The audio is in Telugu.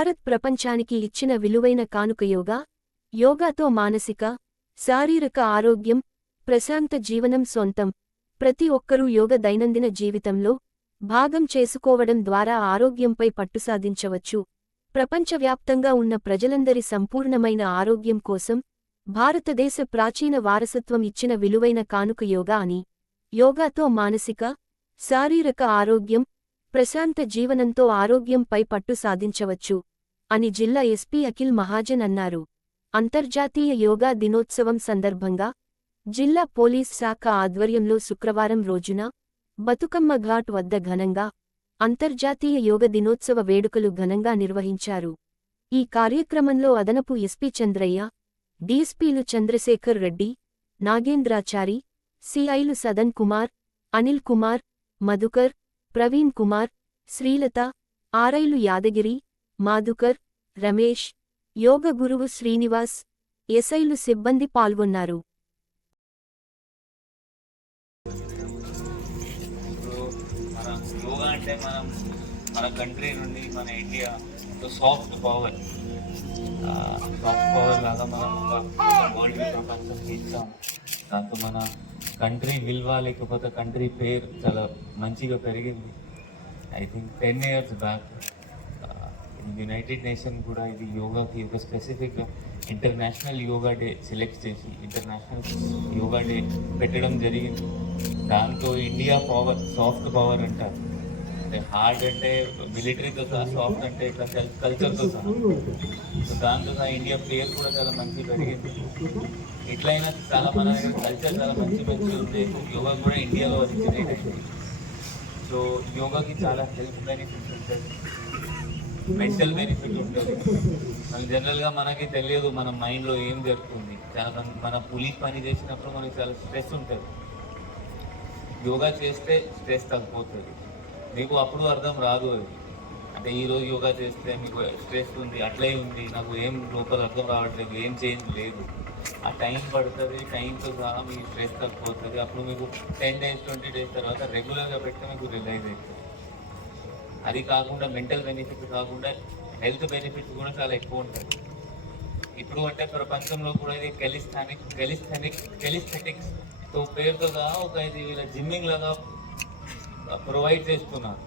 భారత్ ప్రపంచానికి ఇచ్చిన విలువైన కానుక యోగా యోగాతో మానసిక శారీరక ఆరోగ్యం ప్రశాంత జీవనం సొంతం. ప్రతి ఒక్కరూ యోగ దైనందిన జీవితంలో భాగం చేసుకోవడం ద్వారా ఆరోగ్యంపై పట్టు సాధించవచ్చు. ప్రపంచవ్యాప్తంగా ఉన్న ప్రజలందరి సంపూర్ణమైన ఆరోగ్యం కోసం భారతదేశ ప్రాచీన వారసత్వం ఇచ్చిన విలువైన కానుక యోగా అని యోగాతో మానసిక శారీరక ఆరోగ్యం ప్రశాంత జీవనంతో ఆరోగ్యంపై పట్టు సాధించవచ్చు. అని జిల్లా ఎస్పీ అఖిల్ మహాజన్ అన్నారు. అంతర్జాతీయ యోగా దినోత్సవం సందర్భంగా జిల్లా పోలీస్ శాఖ ఆధ్వర్యంలో శుక్రవారం రోజున బతుకమ్మ ఘాట్ వద్ద ఘనంగా అంతర్జాతీయ యోగ దినోత్సవ వేడుకలు ఘనంగా నిర్వహించారు. ఈ కార్యక్రమంలో అదనపు ఎస్పీ చంద్రయ్య డీఎస్పీలు చంద్రశేఖర్ రెడ్డి నాగేంద్రాచారి సిఐలు సదన్ కుమార్ అనిల్ కుమార్ మధుకర్ ప్రవీణ్ కుమార్ శ్రీలత ఆరైలు యాదగిరి మాధుకర్ రమేష్ యోగ గురువు శ్రీనివాస్ ఎస్ఐలు సిబ్బంది పాల్గొన్నారు. మన యోగా అంటే మనం మన కంట్రీ నుండి మన India soft power soft power లాగా మనం వరల్డ్ ప్రపంచంకి ఇచ్చాం దాంతో మన కంట్రీ విలువ లేకపోతే కంట్రీ పేరు చాలా మంచిగా పెరిగింది. I think ten years back United Nation కూడా ఇది యోగాకి ఒక specific international yoga day select చేసి ఇంటర్నేషనల్ యోగా డే పెట్టడం జరిగింది. దాంతో ఇండియా పవర్ సాఫ్ట్ పవర్ అంటారు. అంటే హార్డ్ అంటే మిలిటరీతో సహా సాఫ్ట్ అంటే ఇట్లా కల్చర్తో సహా. సో దాంతో సహా ఇండియా పేరు కూడా చాలా మంచి పెరిగింది. ఎట్లయినా చాలా మన దగ్గర కల్చర్ చాలా మంచి మంచి ఉంది యోగా కూడా ఇండియాలో ఒరిజినేట్ అయింది. సో యోగాకి చాలా హెల్త్ బెనిఫిట్స్ ఉంటాయి. మెంటల్ బెనిఫిట్ ఉంటుంది. మన జనరల్గా మనకి తెలియదు మన మైండ్లో ఏం జరుగుతుంది. చాలా మన పోలీస్ పని చేసినప్పుడు మనకి చాలా స్ట్రెస్ ఉంటుంది. యోగా చేస్తే స్ట్రెస్ తగ్గిపోతుంది. మీకు అప్పుడు అర్థం రాదు అది. అంటే ఈరోజు యోగా చేస్తే మీకు స్ట్రెస్ ఉంది అట్లే ఉంది నాకు ఏం లోపల అర్థం రావట్లేదు ఏం చేంజ్ లేదు. ఆ టైం పడుతుంది టైంతో సహా మీ స్ట్రెస్ తగ్గిపోతుంది. అప్పుడు మీకు టెన్ డేస్ ట్వంటీ డేస్ తర్వాత రెగ్యులర్గా పెడితే మీకు రిలైజ్ అవుతుంది. అది కాకుండా మెంటల్ బెనిఫిట్ కాకుండా హెల్త్ బెనిఫిట్స్ కూడా చాలా ఎక్కువ ఉంటాయి ఇప్పుడు అంటే ప్రపంచంలో కూడా ఇది కెలిస్థానిక్ కెలిస్థానిక్ కెలిస్థెటిక్స్తో పేరుతో ఒక ఇది వీళ్ళ జిమ్మింగ్ లాగా ప్రొవైడ్ చేస్తున్నారు.